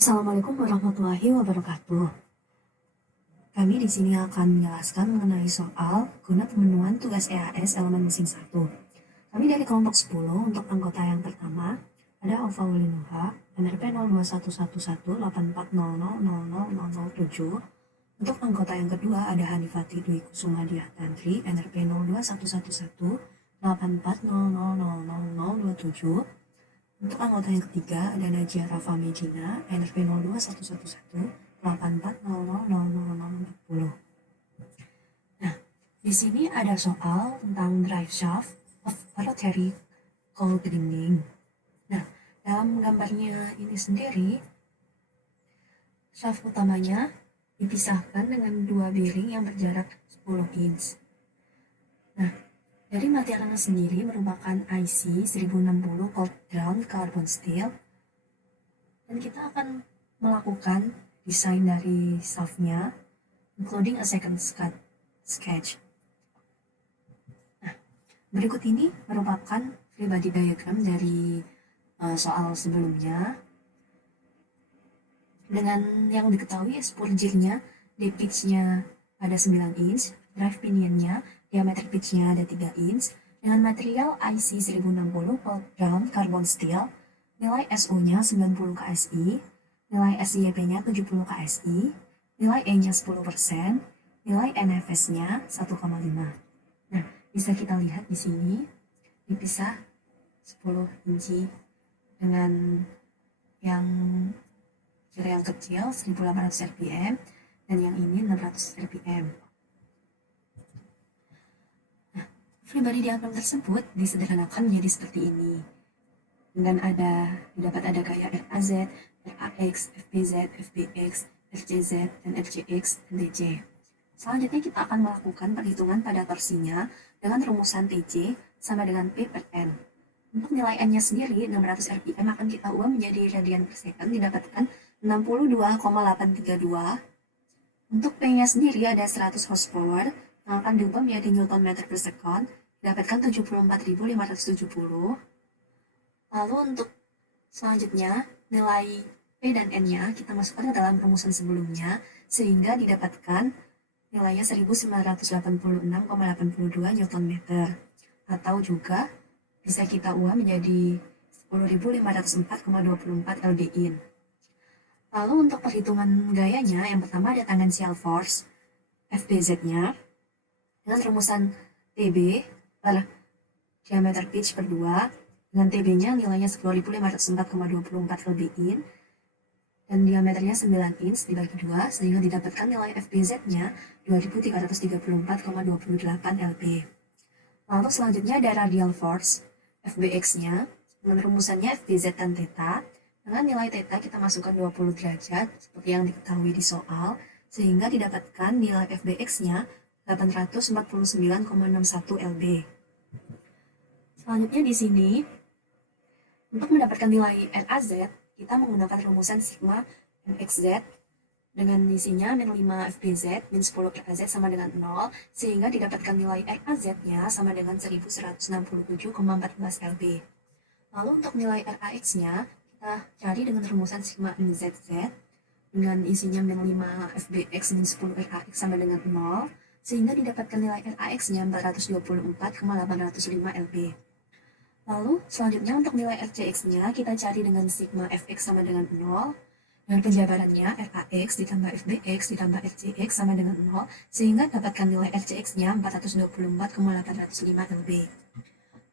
Assalamualaikum warahmatullahi wabarakatuh. Kami di sini akan menjelaskan mengenai soal guna pemenuhan tugas EAS elemen mesin 1. Kami dari kelompok 10 untuk anggota yang pertama ada Alfa Wulinuha, NRP 0211840000007. Untuk anggota yang kedua ada Hanifati Dwi Kusuma Diatantri, NRP 0211884000027. Untuk anggota yang ketiga ada Najia Rafa Mejina, NRP 0211184000040. Nah, di sini ada soal tentang drive shaft of rotary coil grinding. Nah, dalam gambarnya ini sendiri, shaft utamanya dipisahkan dengan dua bearing yang berjarak 10 inch. Nah, dari materialnya sendiri merupakan IC 1060 cold ground carbon steel, dan kita akan melakukan desain dari shaftnya, including a second sketch. Nah, berikut ini merupakan free body diagram dari soal sebelumnya. Dengan yang diketahui spur-gearnya, deep pitch-nya ada 9 inch, drive pinion-nya, diameter pitch-nya ada 3 inch, dengan material IC 1060 cold ground carbon steel, nilai SO-nya 90 KSI, nilai SYP-nya 70 KSI, nilai E-nya 10%, nilai NFS-nya 1,5. Nah, bisa kita lihat di sini dipisah 10 inci dengan yang kecil 1800 rpm dan yang ini 600 rpm. Nah, free body diagram tersebut disederhanakan menjadi seperti ini. Dan dapat ada gaya RAZ, RAX, FPZ, FBX, RCZ, dan RCX, dan TC. Selanjutnya kita akan melakukan perhitungan pada torsinya dengan rumusan TC sama dengan P per N. Untuk nilai N-nya sendiri, 600 rpm akan kita ubah menjadi radian per second, didapatkan 62,832. Untuk P-nya sendiri ada 100 horsepower, yang akan diubah menjadi Newton meter per second, didapatkan 74.570. Lalu untuk selanjutnya, nilai P dan N-nya kita masukkan ke dalam rumusan sebelumnya, sehingga didapatkan nilainya 1986,82 Newton meter. Atau juga bisa kita ubah menjadi 10.504,24 lbin. Lalu untuk perhitungan gayanya, yang pertama ada tangential force, FBZ-nya, dengan rumusan TB per diameter pitch per 2, dengan TB-nya nilainya 10.504,24 lbin, dan diameternya 9 inch dibagi 2, sehingga didapatkan nilai FBZ-nya 2.334,28 lb. Lalu selanjutnya ada radial force, FBX-nya, dengan rumusannya FBZ tan theta. Dengan nilai theta kita masukkan 20 derajat, seperti yang diketahui di soal, sehingga didapatkan nilai FBX-nya 849,61 lb. Selanjutnya di sini, untuk mendapatkan nilai RAZ, kita menggunakan rumusan sigma MXZ, dengan isinya min 5 FBZ, min 10 RAZ sama dengan 0, sehingga didapatkan nilai RAZ-nya sama dengan 1167,14 lb. Lalu untuk nilai RAX-nya, kita cari dengan rumusan sigma MZZ, dengan isinya min 5 FBX, min 10 RAX sama dengan 0, sehingga didapatkan nilai RAX-nya 424,805 lb. Lalu selanjutnya untuk nilai RCX-nya, kita cari dengan sigma Fx sama dengan 0, dengan penjabarannya RAX ditambah FBX ditambah RCX sama dengan 0, sehingga dapatkan nilai RCX-nya 424,805 lb.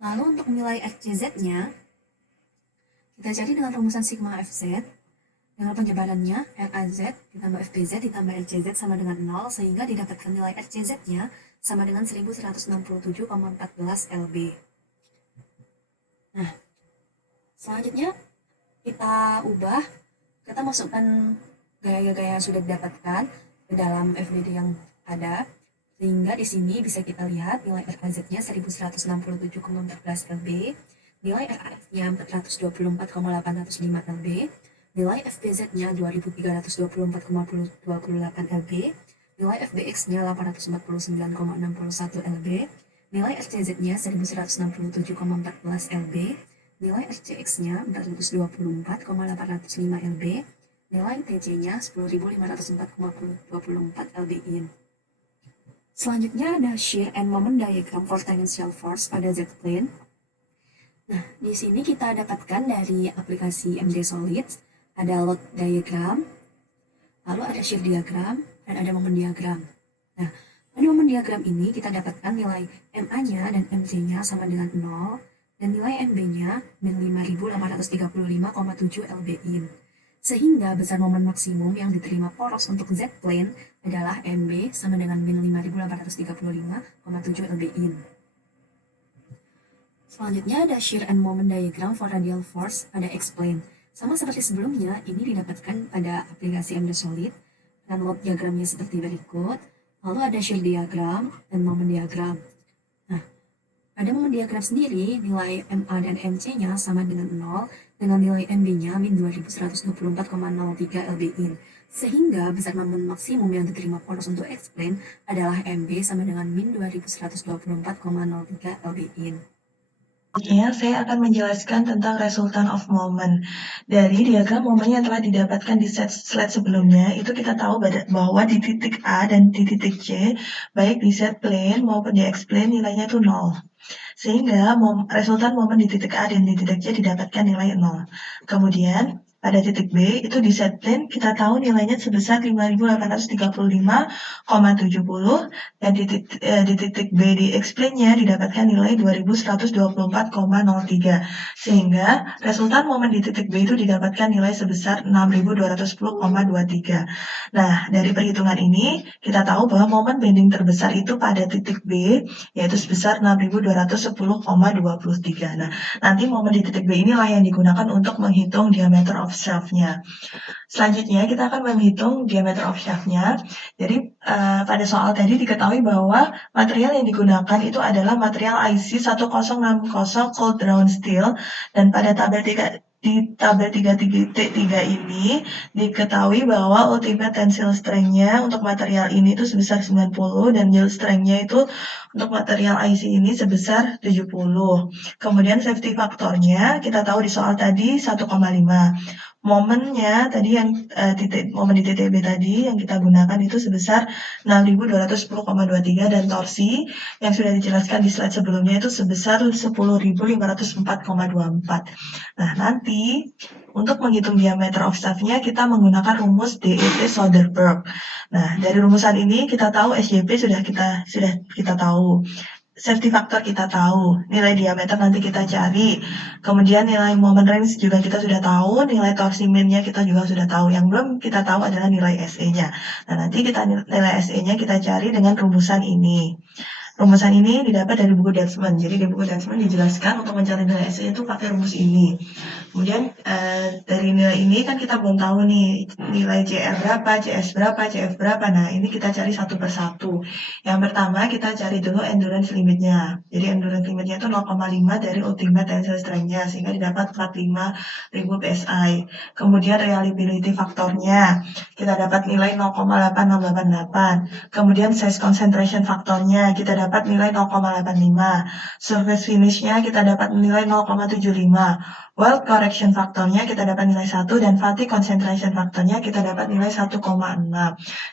Lalu untuk nilai RCZ-nya, kita cari dengan rumusan sigma Fz, dengan penjabarannya RAZ ditambah FBZ ditambah RCZ sama dengan 0, sehingga didapatkan nilai RCZ-nya sama dengan 1167,14 lb. Nah, selanjutnya kita masukkan gaya-gaya yang sudah didapatkan ke dalam FBD yang ada, sehingga di sini bisa kita lihat nilai RAZ-nya 1167,14 lb, nilai RAF-nya 424,805 lb, nilai FBZ-nya 2324,28 lb, nilai FBX-nya 849,61 lb, nilai RCZ-nya 1167,14 lb, nilai RCX-nya 424,805 lb, Nilai TC-nya 10.504,24 lbin. Selanjutnya ada shear and moment diagram for tangential force pada Z-plane. Nah, di sini kita dapatkan dari aplikasi MD Solids, ada load diagram, lalu ada shear diagram, dan ada moment diagram. Nah, pada moment diagram ini kita dapatkan nilai MA-nya dan MC-nya sama dengan 0, dan nilai MB-nya min 5.835,7 lbin. Sehingga besar momen maksimum yang diterima poros untuk Z-plane adalah MB sama dengan min 5.835,7 lbin. Selanjutnya ada shear and moment diagram for radial force pada X-plane. Sama seperti sebelumnya, ini didapatkan pada aplikasi MD Solid, dan load diagramnya seperti berikut. Lalu ada shear diagram dan moment diagram. Nah, pada moment diagram sendiri, nilai MA dan MC-nya sama dengan 0, dengan nilai MB-nya min 2124,03 lbin. Sehingga besar momen maksimum yang diterima poros untuk X-plane adalah MB sama dengan min 2124,03 lbin. Selanjutnya, saya akan menjelaskan tentang resultant of moment. Dari diagram momen yang telah didapatkan di slide sebelumnya, itu kita tahu bahwa di titik A dan di titik C, baik di Z-plane maupun di X-plane nilainya itu 0. Sehingga resultan momen di titik A dan di titik C didapatkan nilai 0. Kemudian, pada titik B, itu di Z-plane kita tahu nilainya sebesar 5.835,70, dan di titik B di X-plane-nya didapatkan nilai 2.124,03. Sehingga resultan momen di titik B itu didapatkan nilai sebesar 6.210,23. Nah, dari perhitungan ini, kita tahu bahwa momen bending terbesar itu pada titik B, yaitu sebesar 6.210,23. Nah, nanti momen di titik B inilah yang digunakan untuk menghitung diameter of shaft-nya. Selanjutnya, kita akan menghitung diameter of shaft-nya. Jadi, pada soal tadi diketahui bahwa material yang digunakan itu adalah material IC 1060 cold round steel, dan pada di tabel 3.3 ini diketahui bahwa ultimate tensile strength-nya untuk material ini itu sebesar 90, dan yield strength-nya itu untuk material IC ini sebesar 70. Kemudian safety faktornya kita tahu di soal tadi 1,5. Momennya tadi yang momen di titik B tadi yang kita gunakan itu sebesar 6.210,23, dan torsi yang sudah dijelaskan di slide sebelumnya itu sebesar 10.504,24. Nah, nanti untuk menghitung diameter of shaft-nya kita menggunakan rumus DET Soderberg. Nah, dari rumusan ini kita tahu SJP sudah kita tahu. Safety factor kita tahu, nilai diameter nanti kita cari, kemudian nilai moment range juga kita sudah tahu, nilai torsi min-nya kita juga sudah tahu. Yang belum kita tahu adalah nilai SE-nya. Nah, nanti nilai SE-nya kita cari dengan rumusan ini. Rumusan ini didapat dari buku Dutchman. Jadi di buku Dutchman dijelaskan untuk mencari nilai SE itu pakai rumus ini. Kemudian dari nilai ini kan kita belum tahu nih nilai CR berapa, CS berapa, CF berapa. Nah, ini kita cari satu persatu. Yang pertama kita cari dulu endurance limitnya. Jadi endurance limitnya itu 0,5 dari ultimate tensile strength-nya, sehingga didapat 45.000 PSI. Kemudian reliability faktornya kita dapat nilai 0,8688. Kemudian size concentration faktornya kita dapat nilai 0,85. Surface finish-nya kita dapat nilai 0,75. Weld correction faktornya kita dapat nilai 1, dan fatigue concentration faktornya kita dapat nilai 1,6.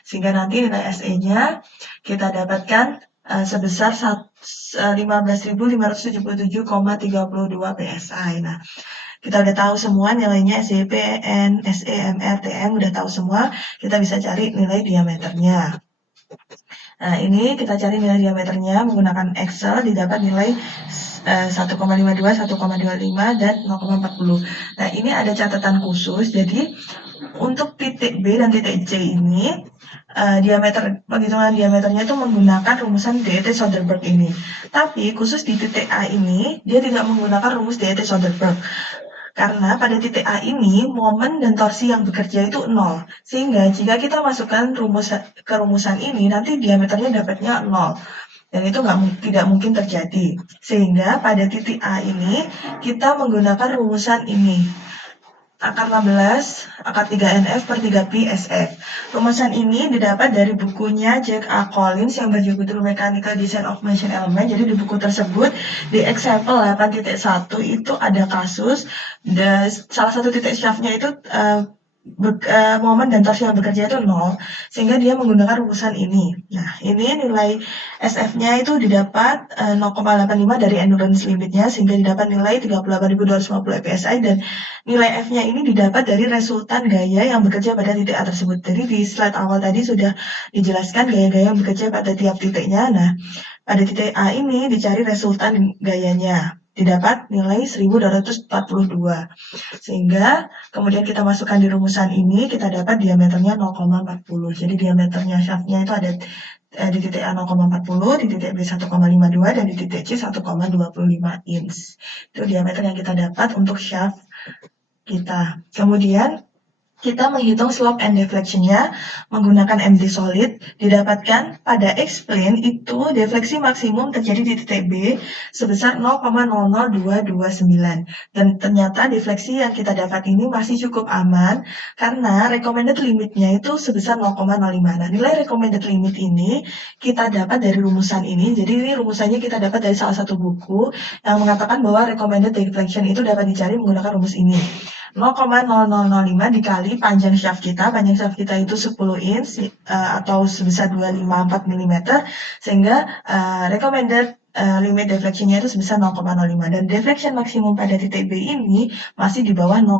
Sehingga nanti nilai SE-nya kita dapatkan sebesar 15.577,32 PSI. Nah, kita udah tahu semua nilainya SJP, N, SE, MR, TM, udah tahu semua. Kita bisa cari nilai diameternya. Nah, ini kita cari nilai diameternya menggunakan Excel, didapat nilai 1,52, 1,25, dan 0,40. Nah, ini ada catatan khusus. Jadi, untuk titik B dan titik C ini, penghitungan diameternya itu menggunakan rumusan DET Soderberg ini. Tapi, khusus di titik A ini, dia tidak menggunakan rumus DET Soderberg. Karena pada titik A ini, momen dan torsi yang bekerja itu 0. Sehingga jika kita masukkan ke rumusan ini, nanti diameternya dapatnya 0. Dan itu tidak mungkin terjadi. Sehingga pada titik A ini, kita menggunakan rumusan ini. Akar 16, akar 3NF per 3Pi SF. Rumusan ini didapat dari bukunya Jack A. Collins yang berjudul Mechanical Design of Machine Element. Jadi di buku tersebut, di example 8.1 itu ada kasus, salah satu titik shaft-nya itu momen dan torsi yang bekerja itu 0, sehingga dia menggunakan rumusan ini. Nah, ini nilai SF-nya itu didapat 0,85 dari endurance limitnya, sehingga didapat nilai 38.250 PSI, dan nilai F-nya ini didapat dari resultan gaya yang bekerja pada titik A tersebut. Jadi di slide awal tadi sudah dijelaskan gaya-gaya yang bekerja pada tiap titiknya. Nah, pada titik A ini dicari resultan gayanya. Didapat nilai 1242. Sehingga kemudian kita masukkan di rumusan ini, kita dapat diameternya 0,40. Jadi diameternya shaftnya itu ada di titik A 0,40, di titik B 1,52, dan di titik C 1,25 inch. Itu diameter yang kita dapat untuk shaft kita. Kemudian kita menghitung slope and deflection-nya menggunakan MD solid, didapatkan pada X-plane itu defleksi maksimum terjadi di titik B sebesar 0,00229. Dan ternyata defleksi yang kita dapat ini masih cukup aman karena recommended limit-nya itu sebesar 0,05. Nah, nilai recommended limit ini kita dapat dari rumusan ini. Jadi ini rumusannya kita dapat dari salah satu buku yang mengatakan bahwa recommended deflection itu dapat dicari menggunakan rumus ini. 0,0005 dikali panjang shaft kita itu 10 inch atau sebesar 254 mm, sehingga recommended limit deflection-nya itu sebesar 0,05, dan deflection maksimum pada titik B ini masih di bawah 0,05,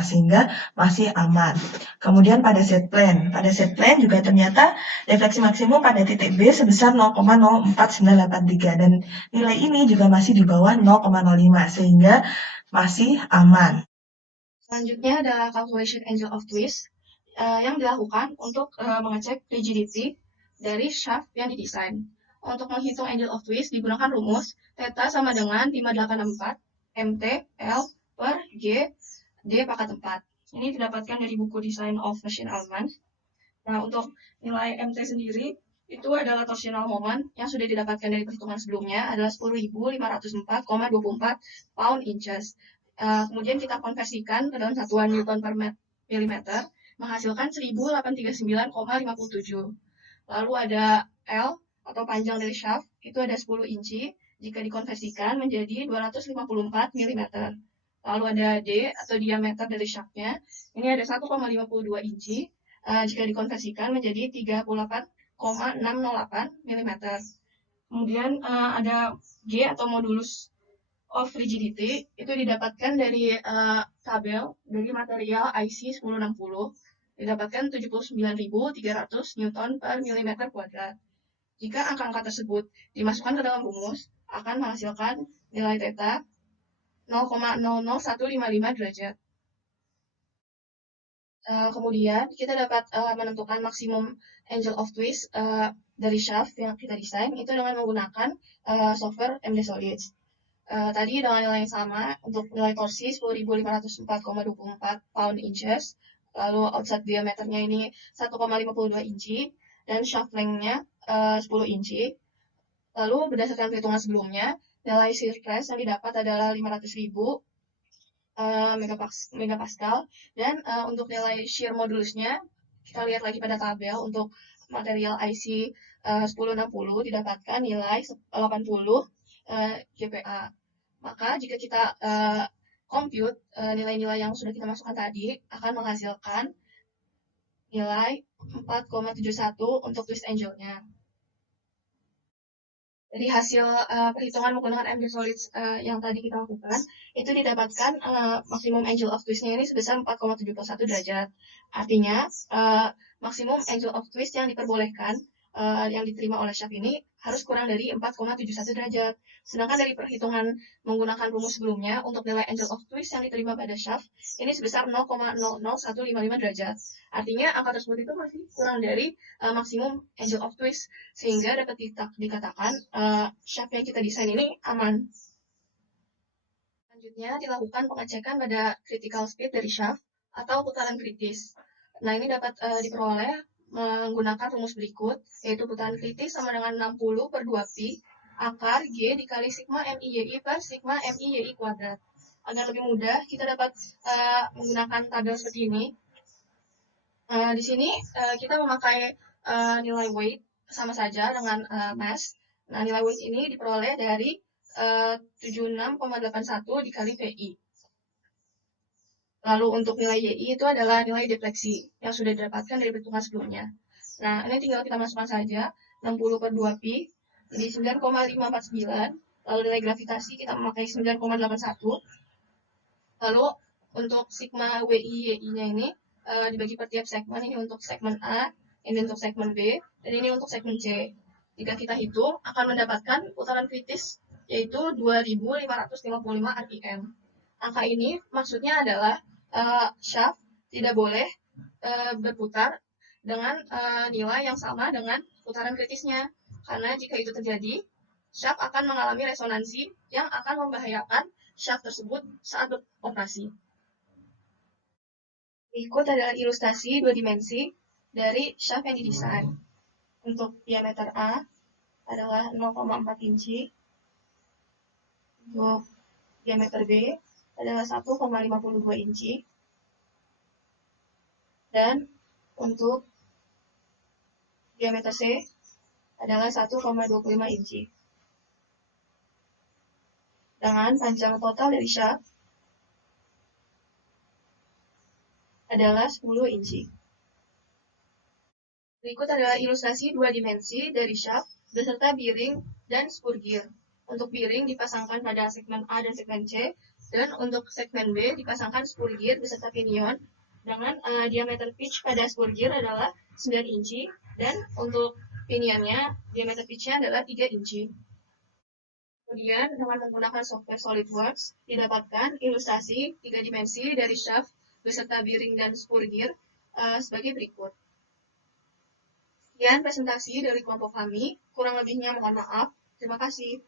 sehingga masih aman. Kemudian pada set plane juga ternyata defleksi maksimum pada titik B sebesar 0,04983, dan nilai ini juga masih di bawah 0,05, sehingga masih aman. Selanjutnya adalah calculation angle of twist yang dilakukan untuk mengecek rigidity dari shaft yang didesain. Untuk menghitung angle of twist digunakan rumus theta sama dengan 584 mt L per G D pangkat 4. Ini didapatkan dari buku Design of Machine Elements. Nah, untuk nilai MT sendiri itu adalah torsional moment yang sudah didapatkan dari perhitungan sebelumnya adalah 10.504,24 pound inches. Kemudian kita konversikan ke dalam satuan Newton per milimeter, menghasilkan 1839,57. Lalu ada L atau panjang dari shaft, itu ada 10 inci, jika dikonversikan menjadi 254 mm. Lalu ada D atau diameter dari shaftnya, ini ada 1,52 inci, jika dikonversikan menjadi 38,608 mm. Kemudian ada G atau modulus of rigidity itu didapatkan dari tabel dari material IC 1060, didapatkan 79.300 Newton per milimeter kuadrat. Jika angka-angka tersebut dimasukkan ke dalam rumus, akan menghasilkan nilai theta 0,00155 derajat. Kemudian kita dapat menentukan maksimum angle of twist dari shaft yang kita desain itu dengan menggunakan software MD Solid. Tadi dengan nilai yang sama, untuk nilai torsi 10.504,24 pound inches, lalu outside diameternya ini 1,52 inci, dan shaft length-nya 10 inci. Lalu berdasarkan perhitungan sebelumnya, nilai shear stress yang didapat adalah 500.000 megapascal, dan untuk nilai shear modulusnya, kita lihat lagi pada tabel, untuk material IC 1060 didapatkan nilai 80 GPa. Maka jika kita compute nilai-nilai yang sudah kita masukkan tadi, akan menghasilkan nilai 4,71 untuk twist angle-nya. Dari hasil perhitungan menggunakan MD Solids yang tadi kita lakukan, itu didapatkan maksimum angle of twist-nya ini sebesar 4,71 derajat. Artinya, maksimum angle of twist yang diperbolehkan yang diterima oleh shaft ini harus kurang dari 4,71 derajat. Sedangkan dari perhitungan menggunakan rumus sebelumnya, untuk nilai angle of twist yang diterima pada shaft ini sebesar 0,00155 derajat. Artinya angka tersebut itu masih kurang dari maksimum angle of twist, sehingga dapat dikatakan shaft yang kita desain ini aman. Selanjutnya dilakukan pengecekan pada critical speed dari shaft atau putaran kritis. Nah, ini dapat diperoleh menggunakan rumus berikut, yaitu putaran kritis sama dengan 60 per 2pi akar G dikali sigma MIYI per sigma MIYI kuadrat. Agar lebih mudah, kita dapat menggunakan tabel seperti ini. Di sini kita memakai nilai weight sama saja dengan mass. Nah, nilai weight ini diperoleh dari 76,81 dikali PI. Lalu untuk nilai YI itu adalah nilai defleksi yang sudah didapatkan dari perhitungan sebelumnya. Nah, ini tinggal kita masukkan saja 60 per 2pi, jadi 9,549. Lalu nilai gravitasi kita memakai 9,81. Lalu untuk sigma WI YI-nya ini dibagi per tiap segmen, ini untuk segmen A, ini untuk segmen B, dan ini untuk segmen C. Jika kita hitung, akan mendapatkan putaran kritis yaitu 2555 RPM. Angka ini maksudnya adalah shaft tidak boleh berputar dengan nilai yang sama dengan putaran kritisnya. Karena jika itu terjadi, shaft akan mengalami resonansi yang akan membahayakan shaft tersebut saat beroperasi. Berikut adalah ilustrasi 2 dimensi dari shaft yang didesain. Untuk diameter A adalah 0,4 inci. Untuk diameter B adalah 1,52 inci. Dan untuk diameter C adalah 1,25 inci. Dengan panjang total dari shaft adalah 10 inci. Berikut adalah ilustrasi 2 dimensi dari shaft beserta bearing dan spur gear. Untuk bearing dipasangkan pada segmen A dan segmen C, dan untuk segmen B dipasangkan spur gear beserta pinion dengan diameter pitch pada spur gear adalah 9 inci, dan untuk pinionnya diameter pitch-nya adalah 3 inci. Kemudian dengan menggunakan software SolidWorks didapatkan ilustrasi 3 dimensi dari shaft beserta bearing dan spur gear sebagai berikut. Sekian presentasi dari kelompok kami, kurang lebihnya mohon maaf. Terima kasih.